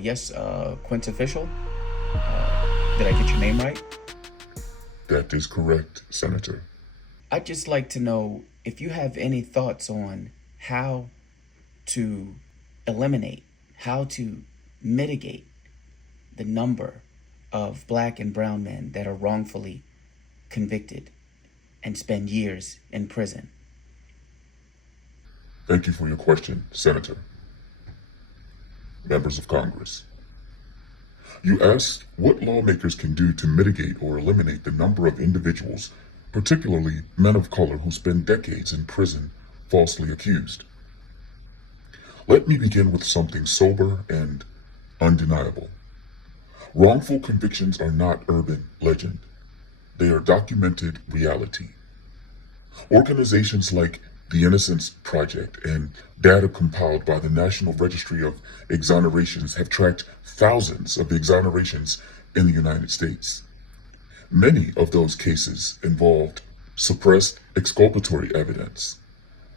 Yes, Quint Official. Did I get your name right? That is correct, Senator. I'd just like to know if you have any thoughts on how to eliminate, how to mitigate the number of black and brown men that are wrongfully convicted and spend years in prison. Thank you for your question, Senator. Members of Congress. You asked what lawmakers can do to mitigate or eliminate the number of individuals, particularly men of color, who spend decades in prison falsely accused. Let me begin with something sober and undeniable. Wrongful convictions are not urban legend. They are documented reality. Organizations like the Innocence Project and data compiled by the National Registry of Exonerations have tracked thousands of exonerations in the United States. Many of those cases involved suppressed exculpatory evidence,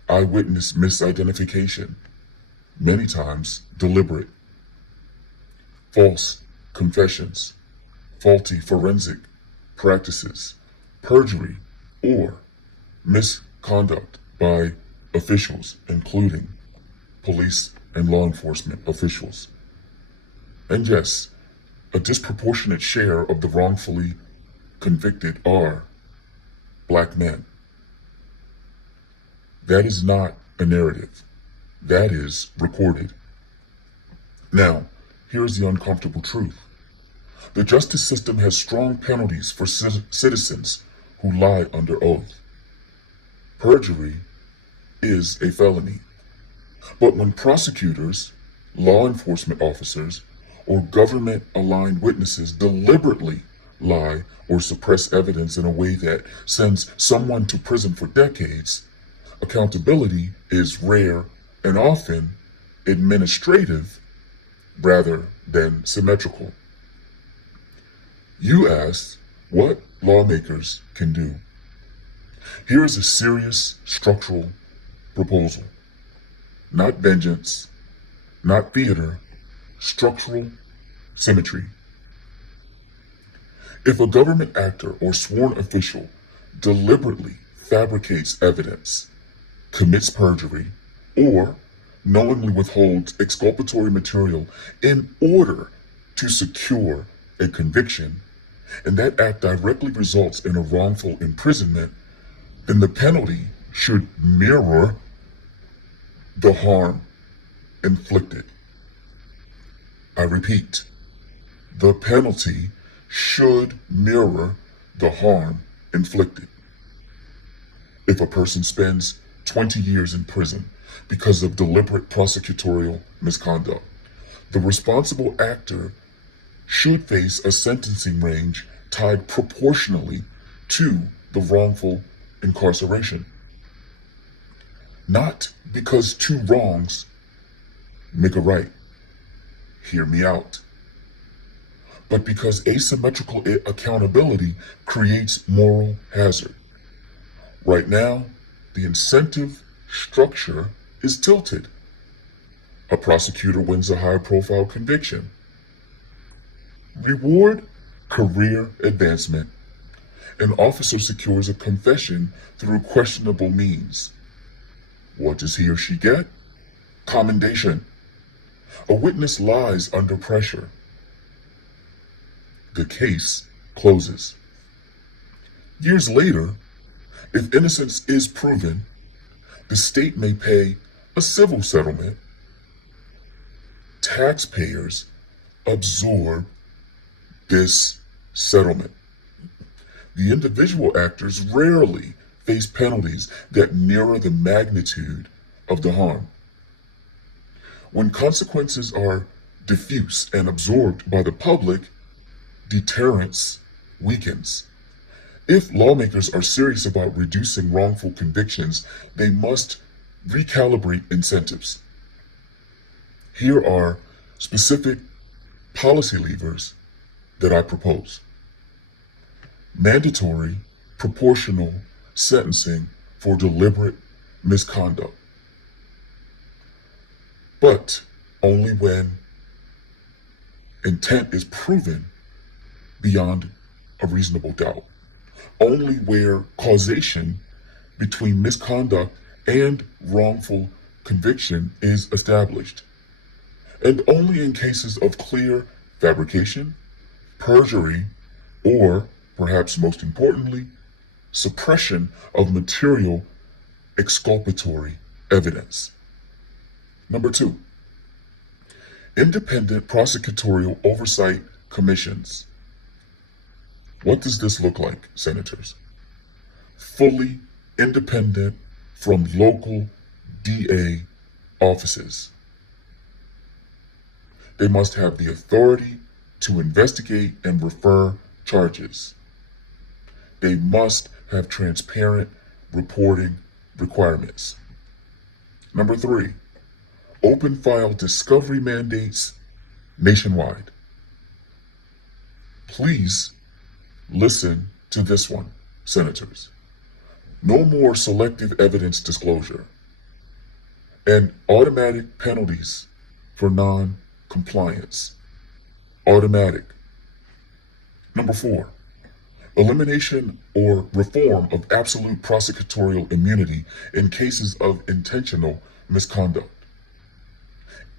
eyewitness misidentification, many times deliberate, false confessions, faulty forensic practices, perjury, or misconduct by officials, including police and law enforcement officials. And yes, a disproportionate share of the wrongfully convicted are black men. That is not a narrative. That is recorded. Now, here's the uncomfortable truth. The justice system has strong penalties for citizens who lie under oath. Perjury is a felony. But when prosecutors, law enforcement officers, or government-aligned witnesses deliberately lie or suppress evidence in a way that sends someone to prison for decades, accountability is rare and often administrative rather than symmetrical. You asked what lawmakers can do. Here is a serious structural proposal. Not vengeance, not theater, structural symmetry. If a government actor or sworn official deliberately fabricates evidence, commits perjury, or knowingly withholds exculpatory material in order to secure a conviction, and that act directly results in a wrongful imprisonment, then the penalty should mirror the harm inflicted. I repeat, the penalty should mirror the harm inflicted. If a person spends 20 years in prison because of deliberate prosecutorial misconduct, the responsible actor should face a sentencing range tied proportionally to the wrongful incarceration. Not because two wrongs make a right. Hear me out. But because asymmetrical accountability creates moral hazard. Right now, the incentive structure is tilted. A prosecutor wins a high-profile conviction. Reward career advancement. An officer secures a confession through questionable means. What does he or she get? Commendation. A witness lies under pressure. The case closes. Years later, if innocence is proven, the state may pay a civil settlement. Taxpayers absorb this settlement. The individual actors rarely face penalties that mirror the magnitude of the harm. When consequences are diffuse and absorbed by the public, deterrence weakens. If lawmakers are serious about reducing wrongful convictions, they must recalibrate incentives. Here are specific policy levers that I propose. Mandatory, proportional sentencing for deliberate misconduct, but only when intent is proven beyond a reasonable doubt. Only where causation between misconduct and wrongful conviction is established. And only in cases of clear fabrication, perjury, or, perhaps most importantly, suppression of material exculpatory evidence. Number 2, independent prosecutorial oversight commissions. What does this look like, senators? Fully independent from local DA offices. They must have the authority to investigate and refer charges. They must have transparent reporting requirements. Number 3, open file discovery mandates nationwide. Please listen to this one, senators. No more selective evidence disclosure and automatic penalties for non-compliance. Automatic. Number 4, elimination or reform of absolute prosecutorial immunity in cases of intentional misconduct.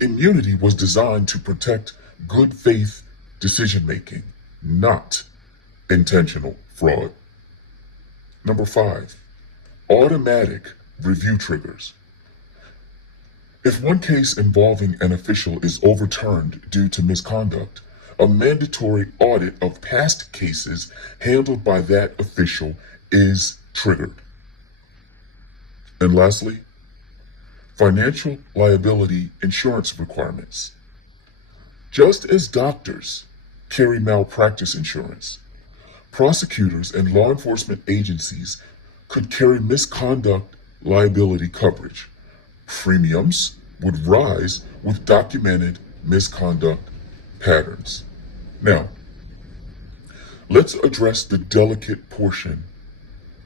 Immunity was designed to protect good faith decision making, not intentional fraud. Number 5, automatic review triggers. If one case involving an official is overturned due to misconduct, a mandatory audit of past cases handled by that official is triggered. And lastly, financial liability insurance requirements. Just as doctors carry malpractice insurance, prosecutors and law enforcement agencies could carry misconduct liability coverage. Premiums would rise with documented misconduct patterns. Now, let's address the delicate portion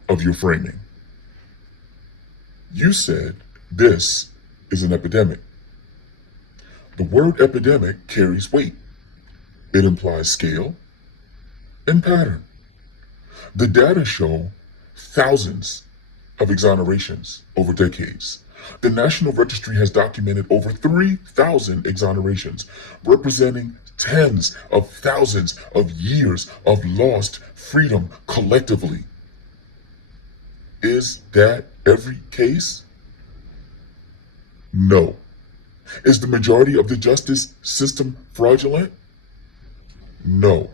of your framing. You said this is an epidemic. The word epidemic carries weight. It implies scale and pattern. The data show thousands of exonerations over decades. The National Registry has documented over 3,000 exonerations, representing tens of thousands of years of lost freedom collectively. Is that every case? No. Is the majority of the justice system fraudulent? No.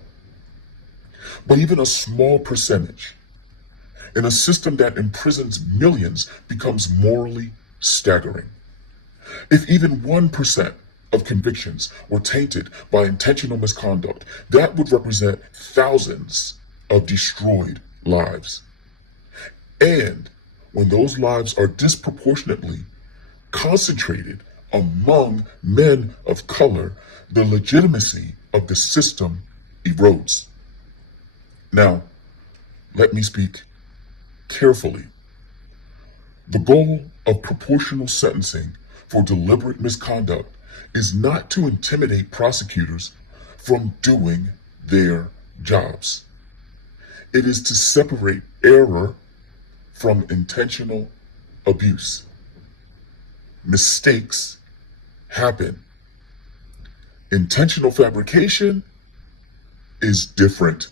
But even a small percentage in a system that imprisons millions becomes morally staggering. If even 1% of convictions were tainted by intentional misconduct, that would represent thousands of destroyed lives. And when those lives are disproportionately concentrated among men of color, the legitimacy of the system erodes. Now, let me speak carefully. The goal of proportional sentencing for deliberate misconduct is not to intimidate prosecutors from doing their jobs. It is to separate error from intentional abuse. Mistakes happen. Intentional fabrication is different.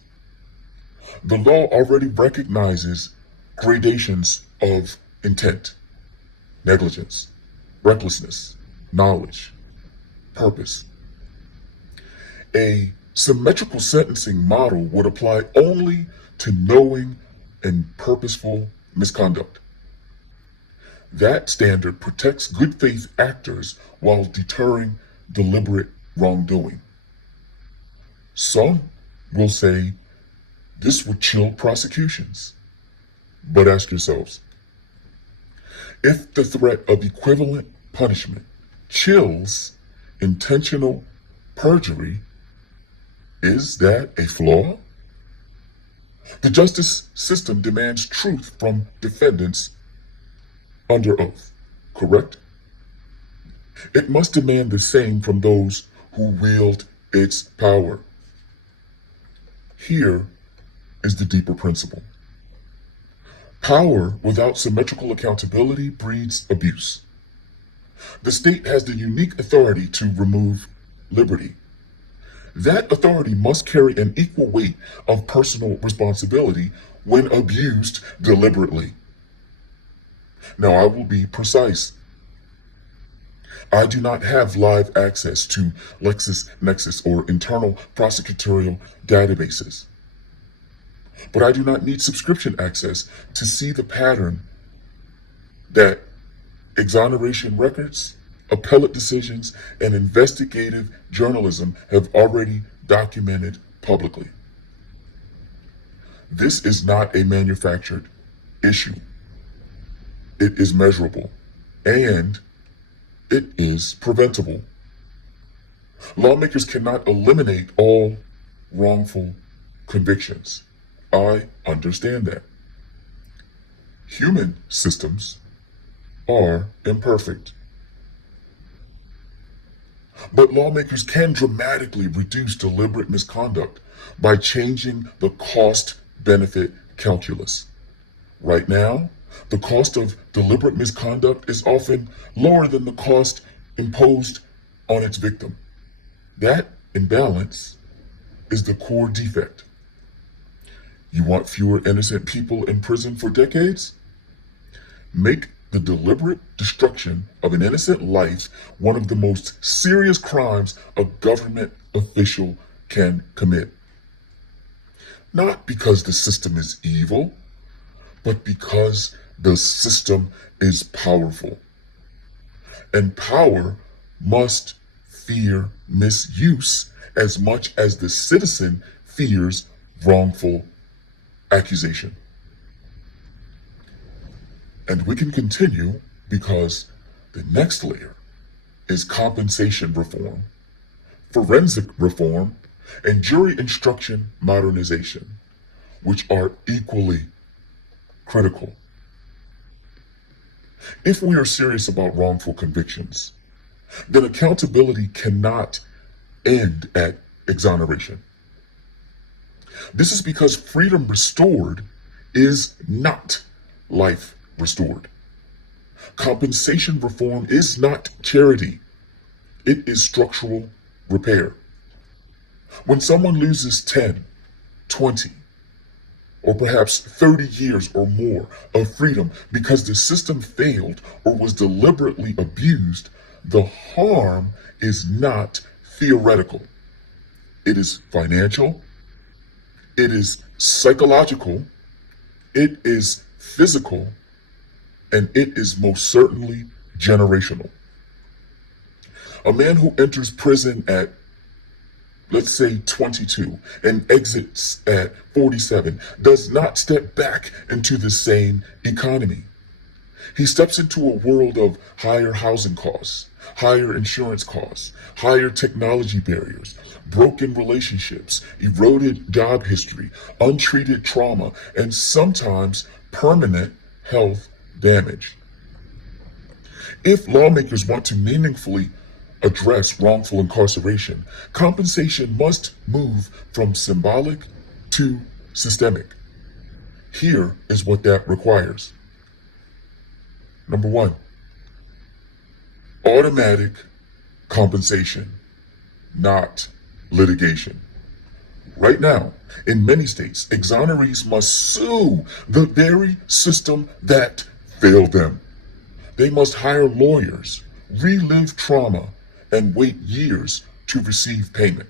The law already recognizes gradations of intent, negligence, recklessness, knowledge, purpose. A symmetrical sentencing model would apply only to knowing and purposeful misconduct. That standard protects good faith actors while deterring deliberate wrongdoing. Some will say this would chill prosecutions. But ask yourselves, if the threat of equivalent punishment chills intentional perjury, is that a flaw? The justice system demands truth from defendants under oath, correct? It must demand the same from those who wield It's power. Here is the deeper principle. Power without symmetrical accountability breeds abuse. The state has the unique authority to remove liberty. That authority must carry an equal weight of personal responsibility when abused deliberately. Now, I will be precise. I do not have live access to LexisNexis or internal prosecutorial databases. But I do not need subscription access to see the pattern that exoneration records, appellate decisions, and investigative journalism have already documented publicly. This is not a manufactured issue. It is measurable, and it is preventable. Lawmakers cannot eliminate all wrongful convictions. I understand that. Human systems are imperfect. But lawmakers can dramatically reduce deliberate misconduct by changing the cost-benefit calculus. Right now, the cost of deliberate misconduct is often lower than the cost imposed on its victim. That imbalance is the core defect. You want fewer innocent people in prison for decades? Make the deliberate destruction of an innocent life one of the most serious crimes a government official can commit. Not because the system is evil, but because the system is powerful. And power must fear misuse as much as the citizen fears wrongful accusation. And we can continue because the next layer is compensation reform, forensic reform, and jury instruction modernization, which are equally critical. If we are serious about wrongful convictions, then accountability cannot end at exoneration. This is because freedom restored is not life restored. Compensation reform is not charity. It is structural repair. When someone loses 10, 20, or perhaps 30 years or more of freedom because the system failed or was deliberately abused, the harm is not theoretical. It is financial, it is psychological, it is physical, and it is most certainly generational. A man who enters prison at, let's say, 22 and exits at 47 does not step back into the same economy. He steps into a world of higher housing costs, higher insurance costs, higher technology barriers, broken relationships, eroded job history, untreated trauma, and sometimes permanent health damage. If lawmakers want to meaningfully address wrongful incarceration, compensation must move from symbolic to systemic. Here is what that requires. Number one, automatic compensation, not litigation. Right now, in many states, exonerees must sue the very system that failed them. They must hire lawyers, relive trauma, and wait years to receive payment.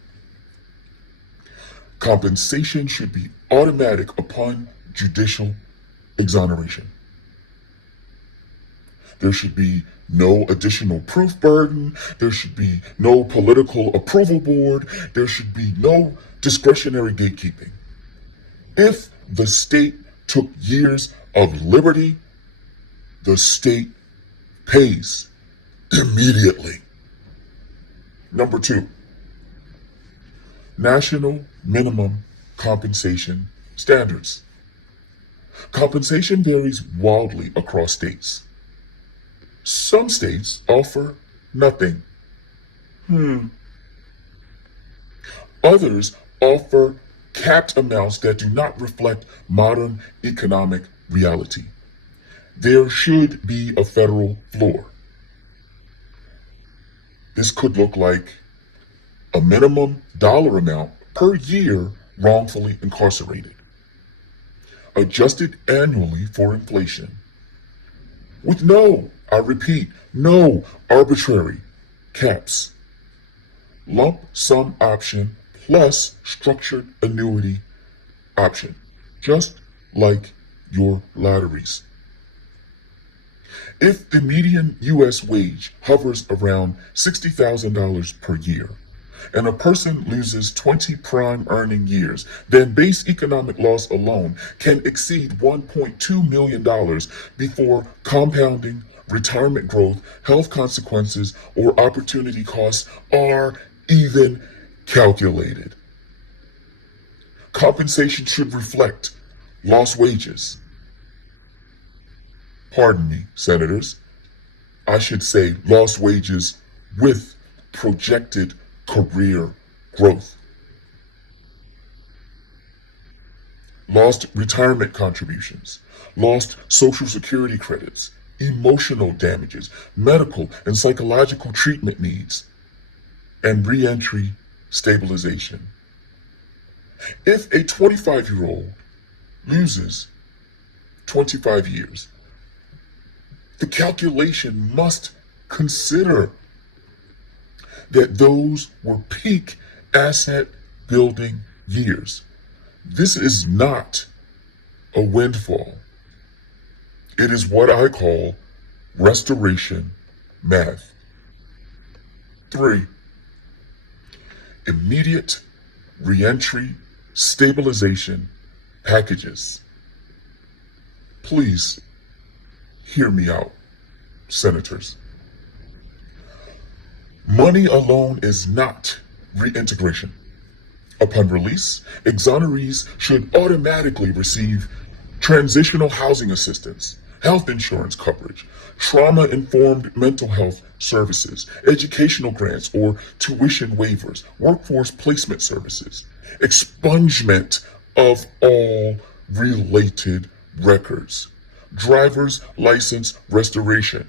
Compensation should be automatic upon judicial exoneration. There should be no additional proof burden. There should be no political approval board. There should be no discretionary gatekeeping. If the state took years of liberty, the state pays immediately. Number two, national minimum compensation standards. Compensation varies wildly across states. Some states offer nothing. Others offer capped amounts that do not reflect modern economic reality. There should be a federal floor. This could look like a minimum dollar amount per year wrongfully incarcerated, adjusted annually for inflation, with I repeat, no arbitrary caps. Lump sum option plus structured annuity option, just like your lotteries. If the median U.S. wage hovers around $60,000 per year, and a person loses 20 prime earning years, then base economic loss alone can exceed $1.2 million before compounding, retirement growth, health consequences, or opportunity costs are even calculated. Compensation should reflect lost wages. Pardon me, senators. I should say lost wages with projected career growth. Lost retirement contributions, lost Social Security credits, emotional damages, medical and psychological treatment needs, and reentry stabilization. If a 25-year-old loses 25 years, the calculation must consider that those were peak asset building years. This is not a windfall. It is what I call restoration math. 3. Immediate reentry stabilization packages. Please hear me out, senators. Money alone is not reintegration. Upon release, exonerees should automatically receive transitional housing assistance, health insurance coverage, trauma-informed mental health services, educational grants or tuition waivers, workforce placement services, expungement of all related records, driver's license restoration,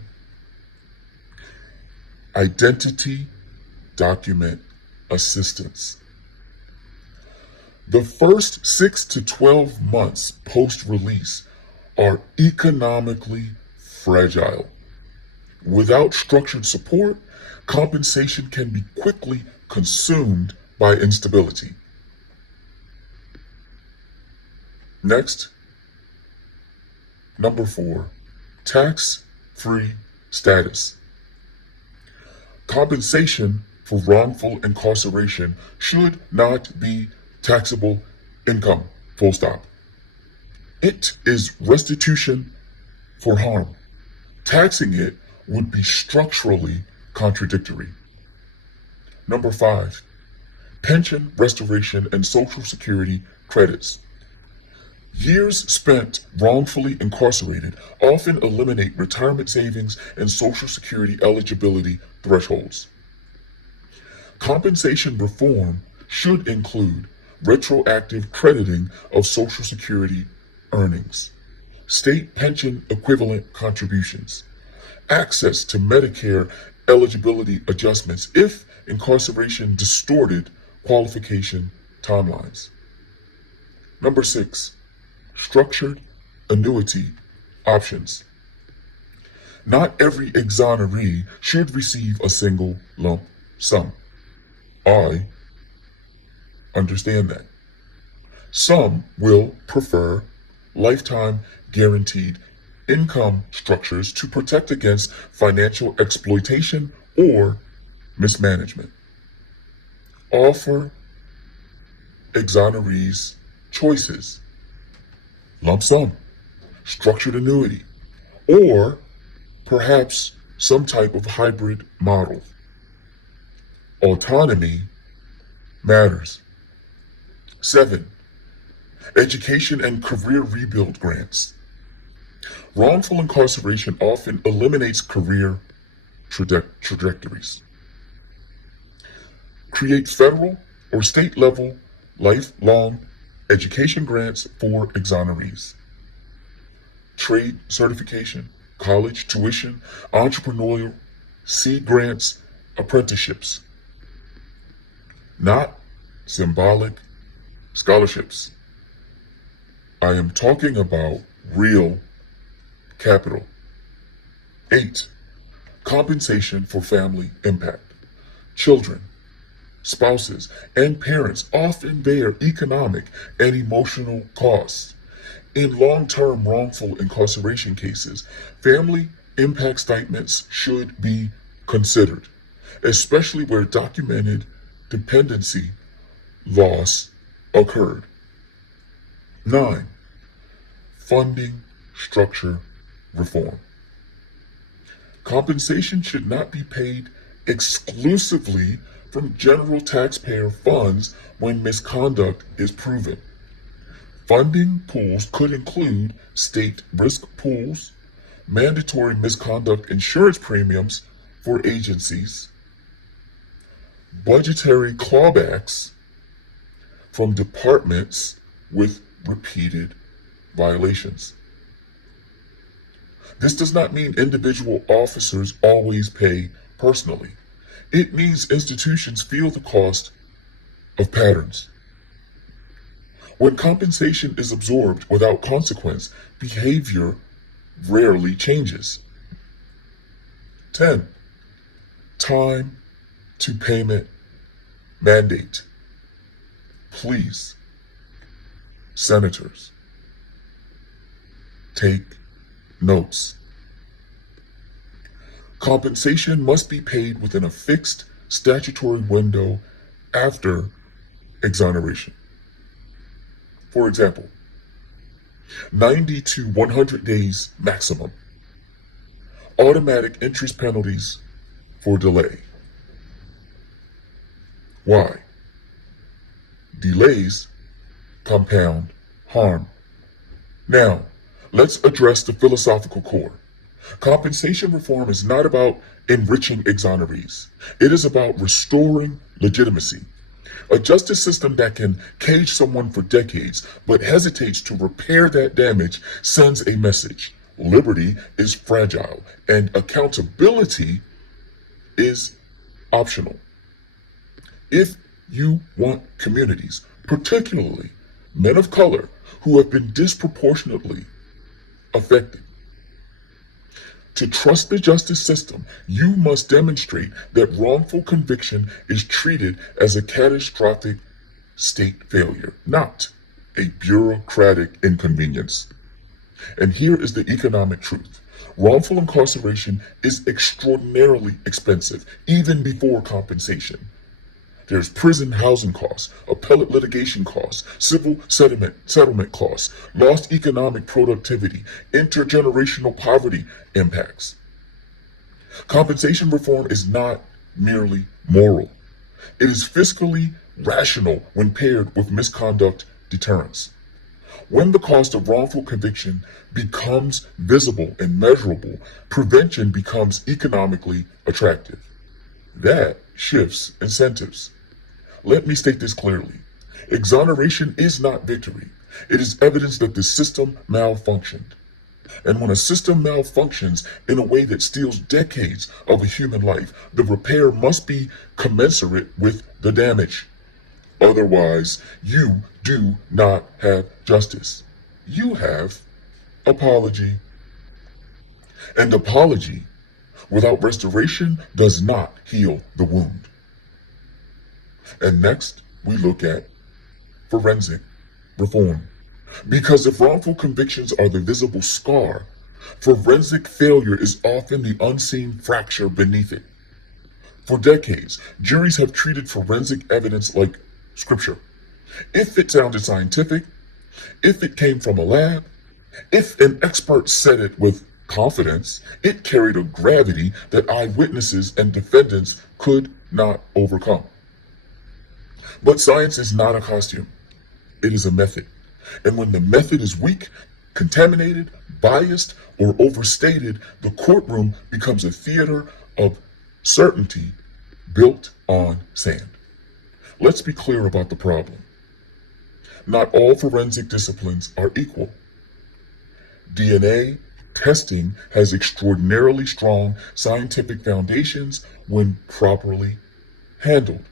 identity document assistance. The first 6 to 12 months post-release are economically fragile. Without structured support, compensation can be quickly consumed by instability. Next, number 4, tax-free status. Compensation for wrongful incarceration should not be taxable income, full stop. It is restitution for harm. Taxing it would be structurally contradictory. Number 5, pension restoration and Social Security credits. Years spent wrongfully incarcerated often eliminate retirement savings and Social Security eligibility thresholds. Compensation reform should include retroactive crediting of Social Security earnings, state pension equivalent contributions, access to Medicare eligibility adjustments if incarceration distorted qualification timelines. Number 6, structured annuity options. Not every exoneree should receive a single lump sum. I understand that. Some will prefer lifetime guaranteed income structures to protect against financial exploitation or mismanagement. Offer exonerees choices: lump sum, structured annuity, or perhaps some type of hybrid model. Autonomy matters. 7, education and career rebuild grants. Wrongful incarceration often eliminates career trajectories. Create federal or state level lifelong education grants for exonerees, trade certification, college tuition, entrepreneurial seed grants, apprenticeships, not symbolic scholarships. I am talking about real capital. 8. Compensation for family impact. Children, spouses, and parents often bear economic and emotional costs. In long-term wrongful incarceration cases, family impact statements should be considered, especially where documented dependency loss occurred. 9. Funding structure reform. Compensation should not be paid exclusively from general taxpayer funds when misconduct is proven. Funding pools could include state risk pools, mandatory misconduct insurance premiums for agencies, budgetary clawbacks from departments with repeated violations. This does not mean individual officers always pay personally. It means institutions feel the cost of patterns. When compensation is absorbed without consequence, behavior rarely changes. 10. Time to payment mandate. Please, senators, take notes. Compensation must be paid within a fixed statutory window after exoneration. For example, 90 to 100 days maximum. Automatic interest penalties for delay. Why? Delays compound harm. Now, let's address the philosophical core. Compensation reform is not about enriching exonerees. It is about restoring legitimacy. A justice system that can cage someone for decades but hesitates to repair that damage sends a message. Liberty is fragile and accountability is optional. If you want communities, particularly men of color, who have been disproportionately affected, to trust the justice system, you must demonstrate that wrongful conviction is treated as a catastrophic state failure, not a bureaucratic inconvenience. And here is the economic truth. Wrongful incarceration is extraordinarily expensive, even before compensation. There's prison housing costs, appellate litigation costs, civil settlement costs, lost economic productivity, intergenerational poverty impacts. Compensation reform is not merely moral. It is fiscally rational when paired with misconduct deterrence. When the cost of wrongful conviction becomes visible and measurable, prevention becomes economically attractive. That shifts incentives. Let me state this clearly. Exoneration is not victory. It is evidence that the system malfunctioned. And when a system malfunctions in a way that steals decades of a human life, the repair must be commensurate with the damage. Otherwise, you do not have justice. You have apology. And apology without restoration does not heal the wound. And next, we look at forensic reform. Because if wrongful convictions are the visible scar, forensic failure is often the unseen fracture beneath it. For decades, juries have treated forensic evidence like scripture. If it sounded scientific, if it came from a lab, if an expert said it with confidence, it carried a gravity that eyewitnesses and defendants could not overcome. But science is not a costume. It is a method. And when the method is weak, contaminated, biased, or overstated, the courtroom becomes a theater of certainty built on sand. Let's be clear about the problem. Not all forensic disciplines are equal. DNA testing has extraordinarily strong scientific foundations when properly handled.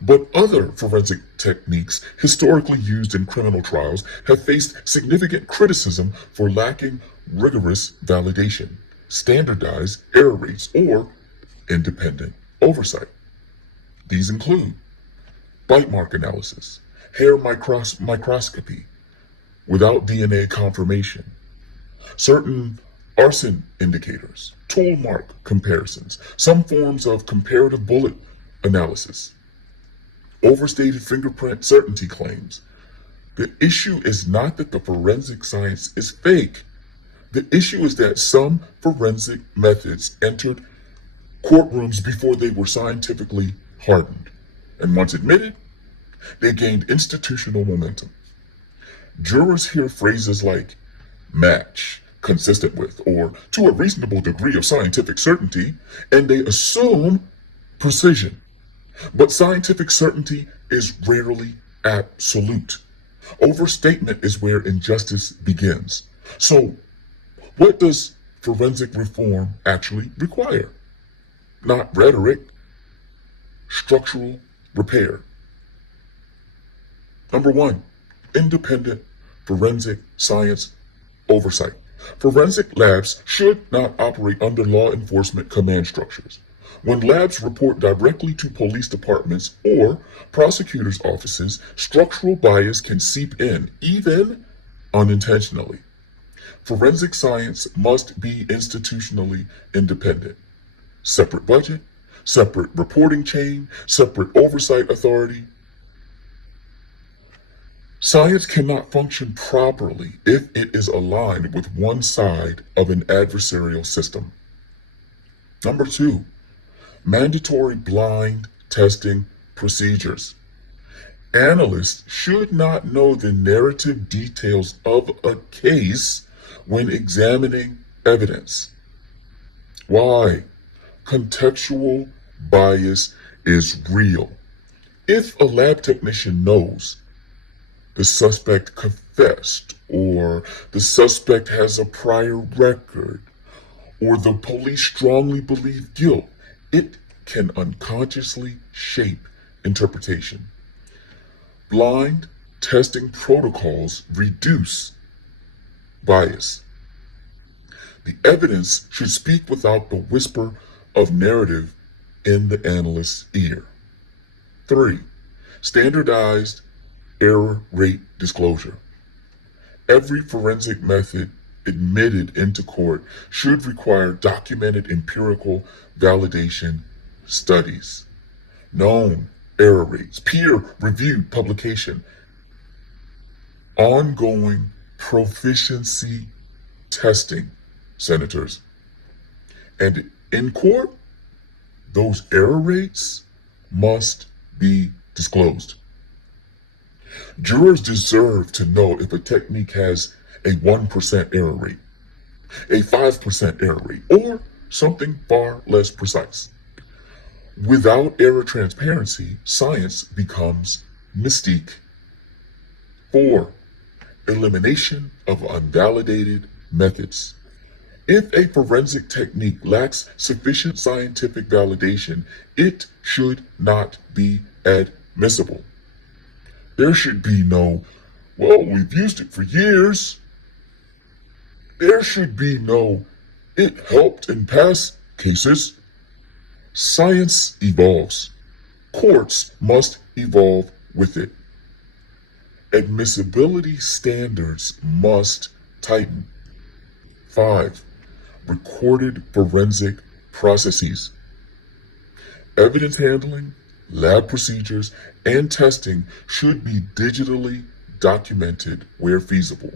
But other forensic techniques historically used in criminal trials have faced significant criticism for lacking rigorous validation, standardized error rates, or independent oversight. These include bite mark analysis, hair microscopy without DNA confirmation, certain arson indicators, tool mark comparisons, some forms of comparative bullet analysis, overstated fingerprint certainty claims. The issue is not that the forensic science is fake. The issue is that some forensic methods entered courtrooms before they were scientifically hardened. And once admitted, they gained institutional momentum. Jurors hear phrases like match, consistent with, or to a reasonable degree of scientific certainty, and they assume precision. But scientific certainty is rarely absolute. Overstatement is where injustice begins. So, what does forensic reform actually require? Not rhetoric, structural repair. Number one, independent forensic science oversight. Forensic labs should not operate under law enforcement command structures. When labs report directly to police departments or prosecutors' offices, structural bias can seep in, even unintentionally. Forensic science must be institutionally independent. Separate budget, separate reporting chain, separate oversight authority. Science cannot function properly if it is aligned with one side of an adversarial system. Number two, mandatory blind testing procedures. Analysts should not know the narrative details of a case when examining evidence. Why? Contextual bias is real. If a lab technician knows the suspect confessed, or the suspect has a prior record, or the police strongly believe guilt, it can unconsciously shape interpretation. Blind testing protocols reduce bias. The evidence should speak without the whisper of narrative in the analyst's ear. 3. Standardized error rate disclosure. Every forensic method admitted into court should require documented empirical validation studies, known error rates, peer-reviewed publication, ongoing proficiency testing, senators. And in court, those error rates must be disclosed. Jurors deserve to know if a technique has a 1% error rate, a 5% error rate, or something far less precise. Without error transparency, science becomes mystique. 4. Elimination of unvalidated methods. If a forensic technique lacks sufficient scientific validation, it should not be admissible. There should be no, well, we've used it for years. There should be no, it helped in past cases. Science evolves. Courts must evolve with it. Admissibility standards must tighten. 5. Recorded forensic processes. Evidence handling, lab procedures, and testing should be digitally documented where feasible.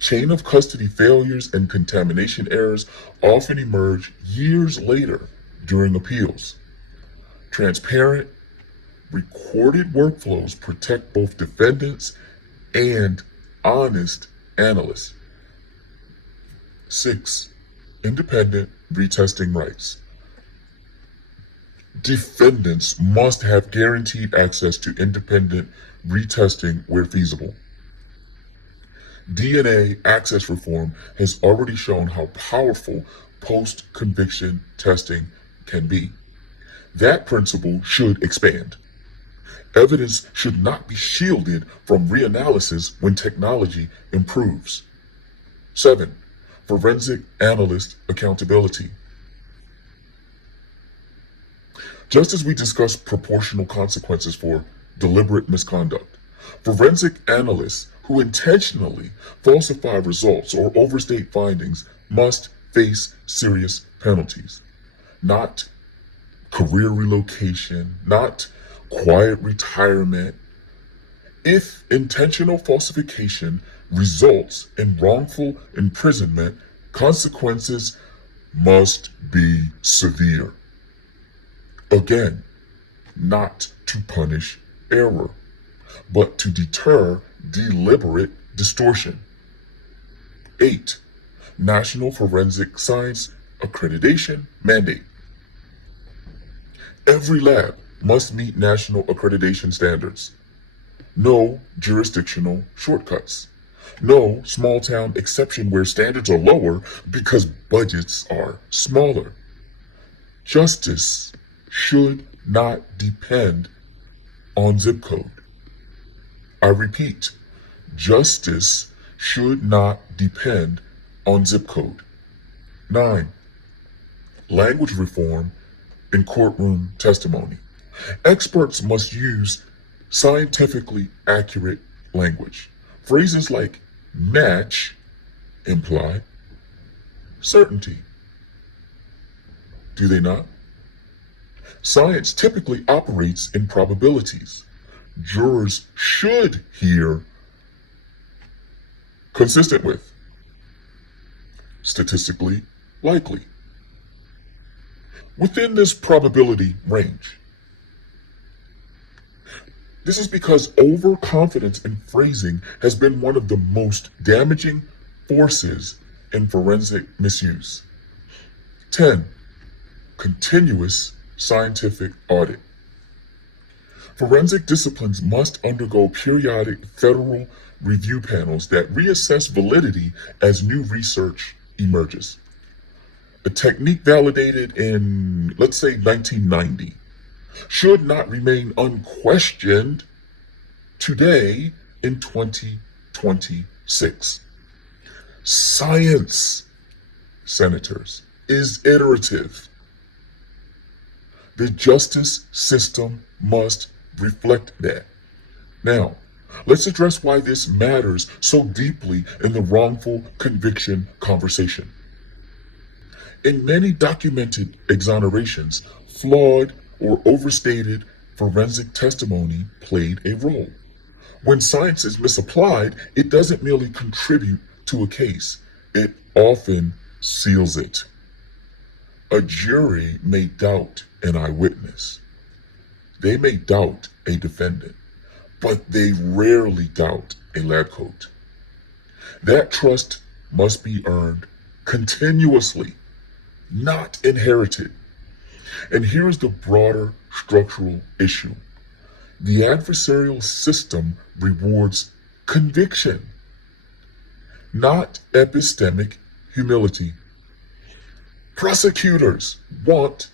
Chain of custody failures and contamination errors often emerge years later during appeals. Transparent, recorded workflows protect both defendants and honest analysts. 6. Independent retesting rights. Defendants must have guaranteed access to independent retesting where feasible. DNA access reform has already shown how powerful post-conviction testing can be. That principle should expand. Evidence should not be shielded from reanalysis when technology improves. 7. Forensic analyst accountability. Just as we discussed proportional consequences for deliberate misconduct, forensic analysts who intentionally falsify results or overstate findings must face serious penalties. Not career relocation, not quiet retirement. If intentional falsification results in wrongful imprisonment, consequences must be severe. Again, not to punish error, but to deter deliberate distortion. 8. National Forensic Science Accreditation Mandate. Every lab must meet national accreditation standards. No jurisdictional shortcuts. No small town exception where standards are lower because budgets are smaller. Justice should not depend on zip code. I repeat, justice should not depend on zip code. 9. Language reform in courtroom testimony. Experts must use scientifically accurate language. Phrases like match imply certainty. Do they not? Science typically operates in probabilities. Jurors should hear consistent with, statistically likely. Within this probability range. This is because overconfidence in phrasing has been one of the most damaging forces in forensic misuse. 10. Continuous scientific audit. Forensic disciplines must undergo periodic federal review panels that reassess validity as new research emerges. A technique validated in, let's say, 1990 should not remain unquestioned today in 2026. Science, senators, is iterative. The justice system must reflect that. Now, let's address why this matters so deeply in the wrongful conviction conversation. In many documented exonerations, flawed or overstated forensic testimony played a role. When science is misapplied, it doesn't merely contribute to a case, it often seals it. A jury may doubt an eyewitness. They may doubt a defendant, but they rarely doubt a lab coat. That trust must be earned continuously, not inherited. And here is the broader structural issue. The adversarial system rewards conviction, not epistemic humility. Prosecutors want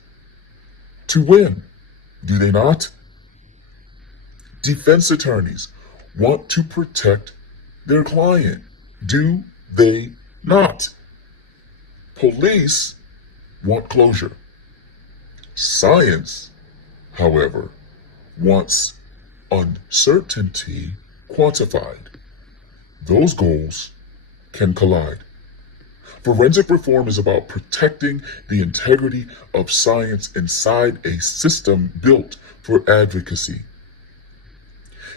to win, do they not? Defense attorneys want to protect their client, do they not? Police want closure. Science, however, wants uncertainty quantified. Those goals can collide. Forensic reform is about protecting the integrity of science inside a system built for advocacy.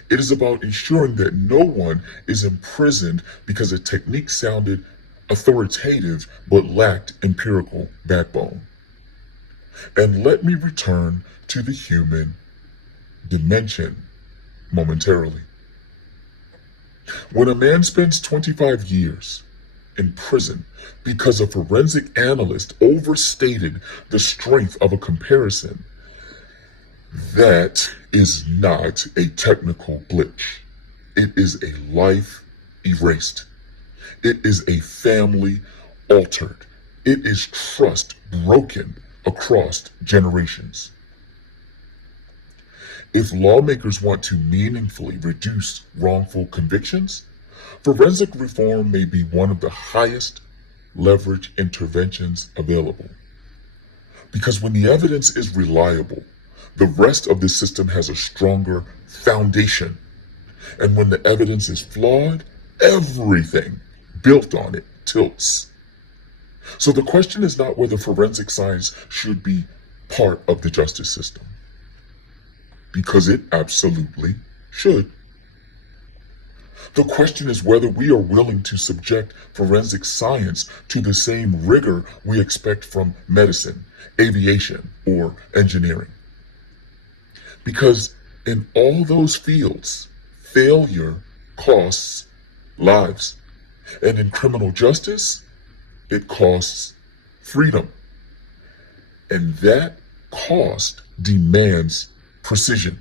It is about ensuring that no one is imprisoned because a technique sounded authoritative but lacked empirical backbone. And let me return to the human dimension momentarily. When a man spends 25 years in prison because a forensic analyst overstated the strength of a comparison, That is not a technical glitch. It is a life erased. It is a family altered. It is trust broken across generations. If lawmakers want to meaningfully reduce wrongful convictions, forensic reform may be one of the highest leverage interventions available. Because when the evidence is reliable, the rest of the system has a stronger foundation. And when the evidence is flawed, everything built on it tilts. So the question is not whether forensic science should be part of the justice system, because it absolutely should. The question is whether we are willing to subject forensic science to the same rigor we expect from medicine, aviation, or engineering. Because in all those fields, failure costs lives. And in criminal justice, it costs freedom. And that cost demands precision.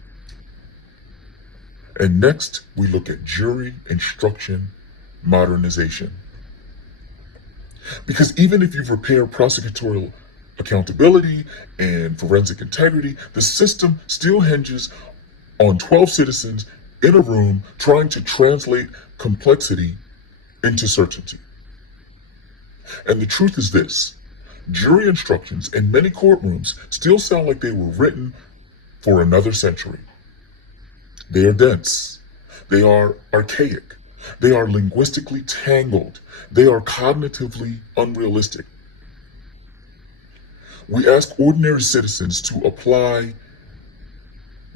And next, we look at jury instruction modernization. Because even if you repair prosecutorial accountability and forensic integrity, the system still hinges on 12 citizens in a room trying to translate complexity into certainty. And the truth is this: jury instructions in many courtrooms still sound like they were written for another century. They are dense. They are archaic. They are linguistically tangled. They are cognitively unrealistic. We ask ordinary citizens to apply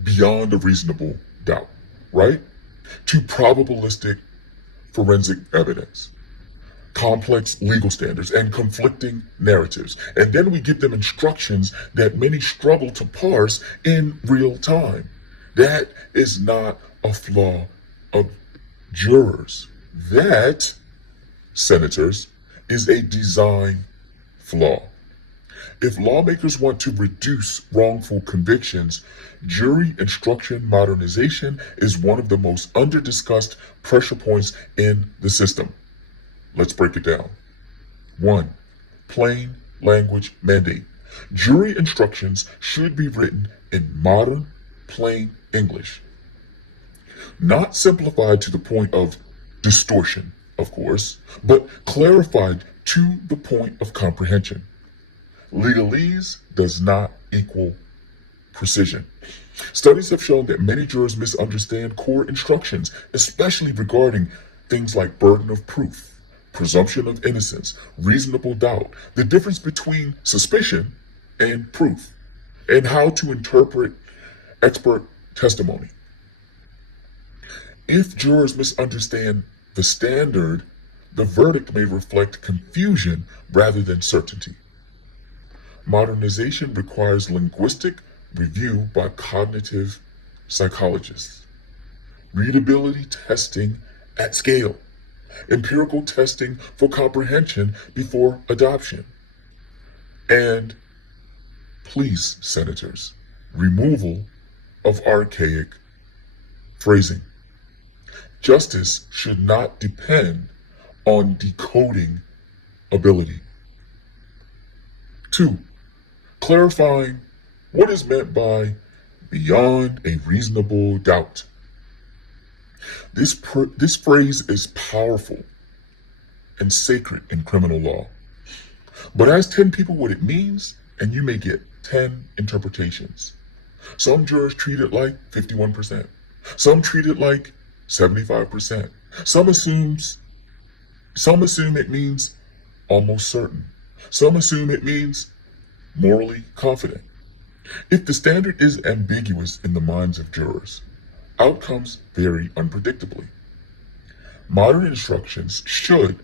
beyond a reasonable doubt, right? To probabilistic forensic evidence, complex legal standards, and conflicting narratives. And then we give them instructions that many struggle to parse in real time. That is not a flaw of jurors. That, senators, is a design flaw. If lawmakers want to reduce wrongful convictions, jury instruction modernization is one of the most under-discussed pressure points in the system. Let's break it down. 1. Plain language mandate. Jury instructions should be written in modern, plain English. Not simplified to the point of distortion, of course, but clarified to the point of comprehension. Legalese does not equal precision. Studies have shown that many jurors misunderstand core instructions, especially regarding things like burden of proof, presumption of innocence, reasonable doubt, the difference between suspicion and proof, and how to interpret expert testimony. If jurors misunderstand the standard, the verdict may reflect confusion rather than certainty. Modernization requires linguistic review by cognitive psychologists, readability testing at scale, empirical testing for comprehension before adoption, and, please, senators, removal of archaic phrasing. Justice should not depend on decoding ability. 2. Clarifying what is meant by beyond a reasonable doubt. This phrase is powerful and sacred in criminal law. But ask 10 people what it means, and you may get 10 interpretations. Some jurors treat it like 51%. Some treat it like 75%. Some assume it means almost certain. Some assume it means morally confident. If the standard is ambiguous in the minds of jurors, outcomes vary unpredictably. Modern instructions should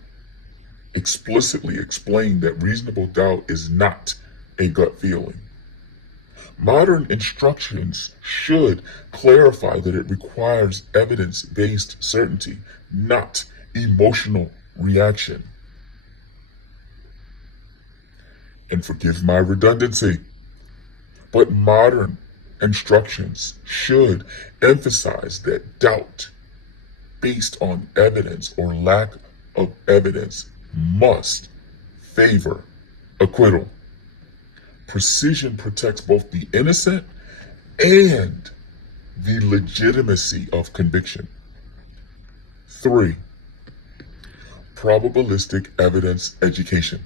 explicitly explain that reasonable doubt is not a gut feeling. Modern instructions should clarify that it requires evidence-based certainty, not emotional reaction. And forgive my redundancy, but modern instructions should emphasize that doubt based on evidence or lack of evidence must favor acquittal. Precision protects both the innocent and the legitimacy of conviction. 3. Probabilistic evidence education.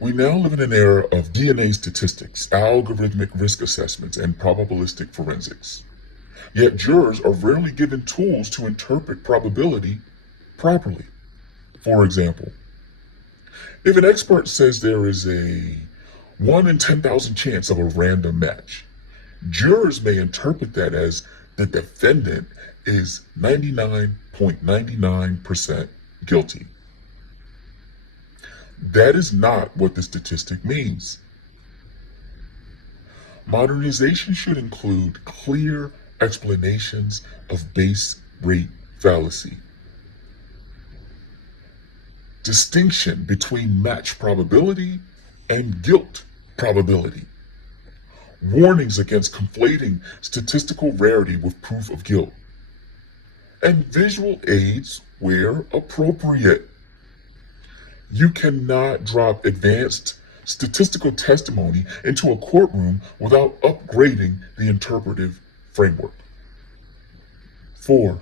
We now live in an era of DNA statistics, algorithmic risk assessments, and probabilistic forensics. Yet jurors are rarely given tools to interpret probability properly. For example, if an expert says there is a 1 in 10,000 chance of a random match, jurors may interpret that as the defendant is 99.99% guilty. That is not what the statistic means. Modernization should include clear explanations of base rate fallacy, distinction between match probability and guilt probability, warnings against conflating statistical rarity with proof of guilt, and visual aids where appropriate. You cannot drop advanced statistical testimony into a courtroom without upgrading the interpretive framework. 4.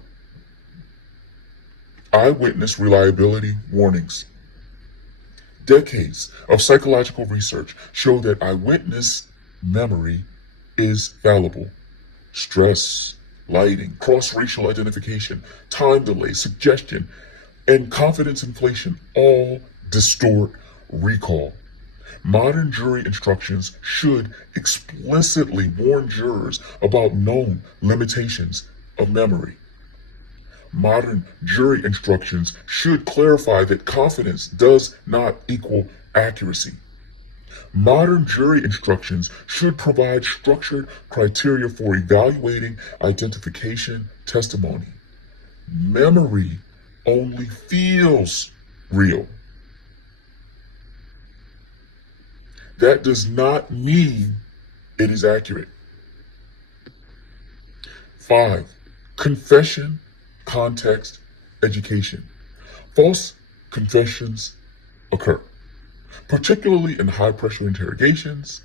Eyewitness reliability warnings. Decades of psychological research show that eyewitness memory is fallible. Stress, lighting, cross-racial identification, time delay, suggestion, and confidence inflation all distort recall. Modern jury instructions should explicitly warn jurors about known limitations of memory. Modern jury instructions should clarify that confidence does not equal accuracy. Modern jury instructions should provide structured criteria for evaluating identification testimony. Memory only feels real. That does not mean it is accurate. 5. Confession, context, education. False confessions occur, particularly in high-pressure interrogations,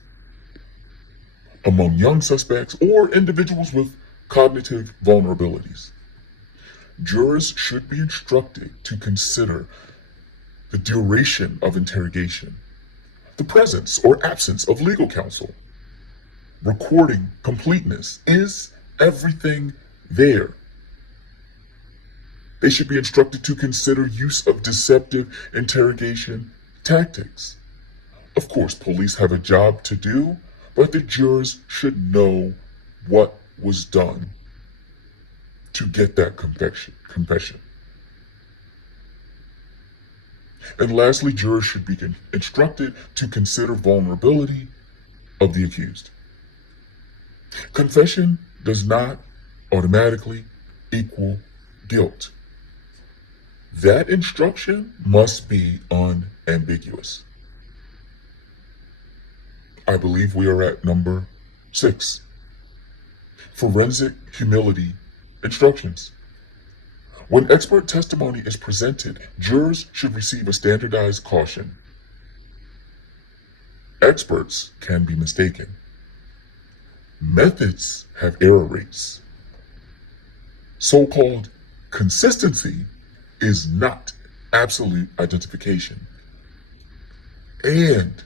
among young suspects, or individuals with cognitive vulnerabilities. Jurors should be instructed to consider the duration of interrogation, the presence or absence of legal counsel, recording completeness. Is everything there? They should be instructed to consider use of deceptive interrogation tactics. Of course, police have a job to do, but the jurors should know what was done to get that confession. And lastly, jurors should be instructed to consider vulnerability of the accused. Confession does not automatically equal guilt. That instruction must be unambiguous. I believe we are at number 6. Forensic humility instructions. When expert testimony is presented, jurors should receive a standardized caution. Experts can be mistaken. Methods have error rates. So-called consistency is not absolute identification. And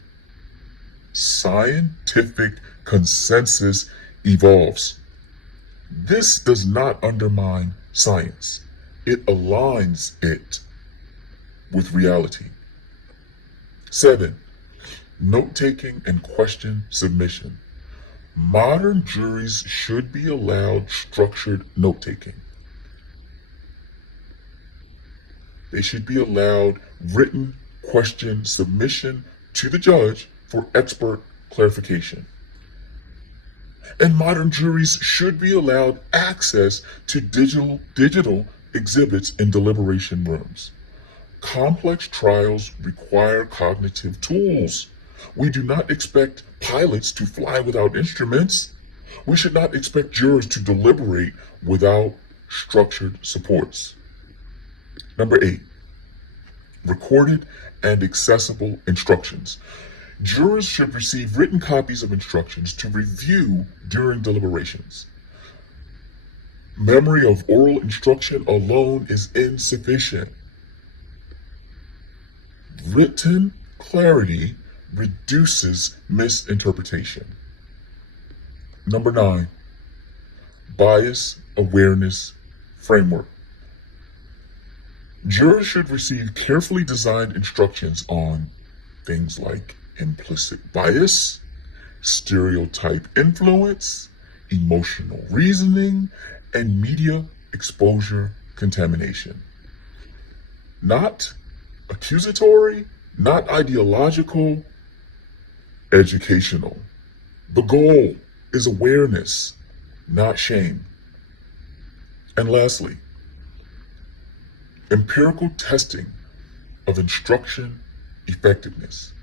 scientific consensus evolves. This does not undermine science. It aligns it with reality. 7. Note-taking and question submission. Modern juries should be allowed structured note-taking. They should be allowed written question submission to the judge for expert clarification. And modern juries should be allowed access to digital exhibits in deliberation rooms. Complex trials require cognitive tools. We do not expect pilots to fly without instruments. We should not expect jurors to deliberate without structured supports. Number 8, recorded and accessible instructions. Jurors should receive written copies of instructions to review during deliberations. Memory of oral instruction alone is insufficient. Written clarity reduces misinterpretation. Number 9, bias awareness framework. Jurors should receive carefully designed instructions on things like implicit bias, stereotype influence, emotional reasoning, and media exposure contamination. Not accusatory, not ideological, educational. The goal is awareness, not shame. And lastly, empirical testing of instruction effectiveness.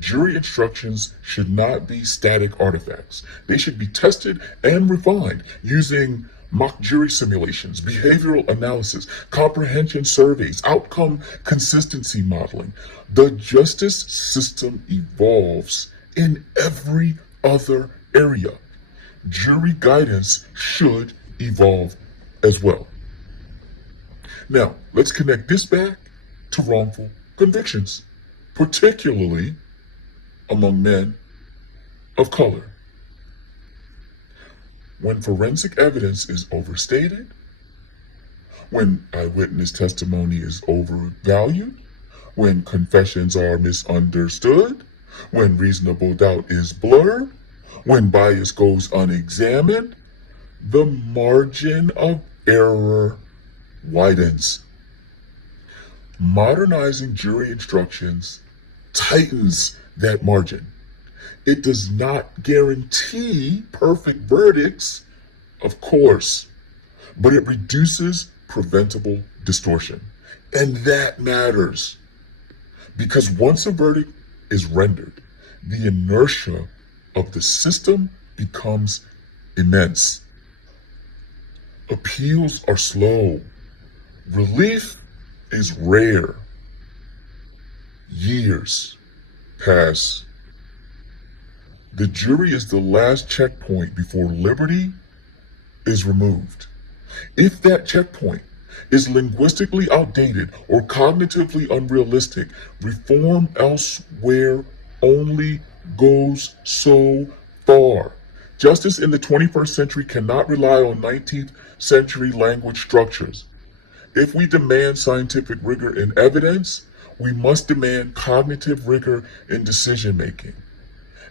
Jury instructions should not be static artifacts. They should be tested and refined using mock jury simulations, behavioral analysis, comprehension surveys, outcome consistency modeling. The justice system evolves in every other area. Jury guidance should evolve as well. Now, let's connect this back to wrongful convictions, particularly among men of color. When forensic evidence is overstated, when eyewitness testimony is overvalued, when confessions are misunderstood, when reasonable doubt is blurred, when bias goes unexamined, the margin of error widens. Modernizing jury instructions tightens that margin. It does not guarantee perfect verdicts, of course, but it reduces preventable distortion. And that matters because once a verdict is rendered, the inertia of the system becomes immense. Appeals are slow. Relief is rare. Years pass. The jury is the last checkpoint before liberty is removed. If that checkpoint is linguistically outdated or cognitively unrealistic, reform elsewhere only goes so far. Justice in the 21st century cannot rely on 19th century language structures. If we demand scientific rigor in evidence, we must demand cognitive rigor in decision making.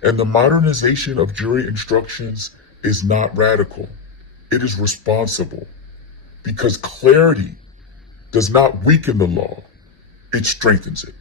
And the modernization of jury instructions is not radical. It is responsible because clarity does not weaken the law, it strengthens it.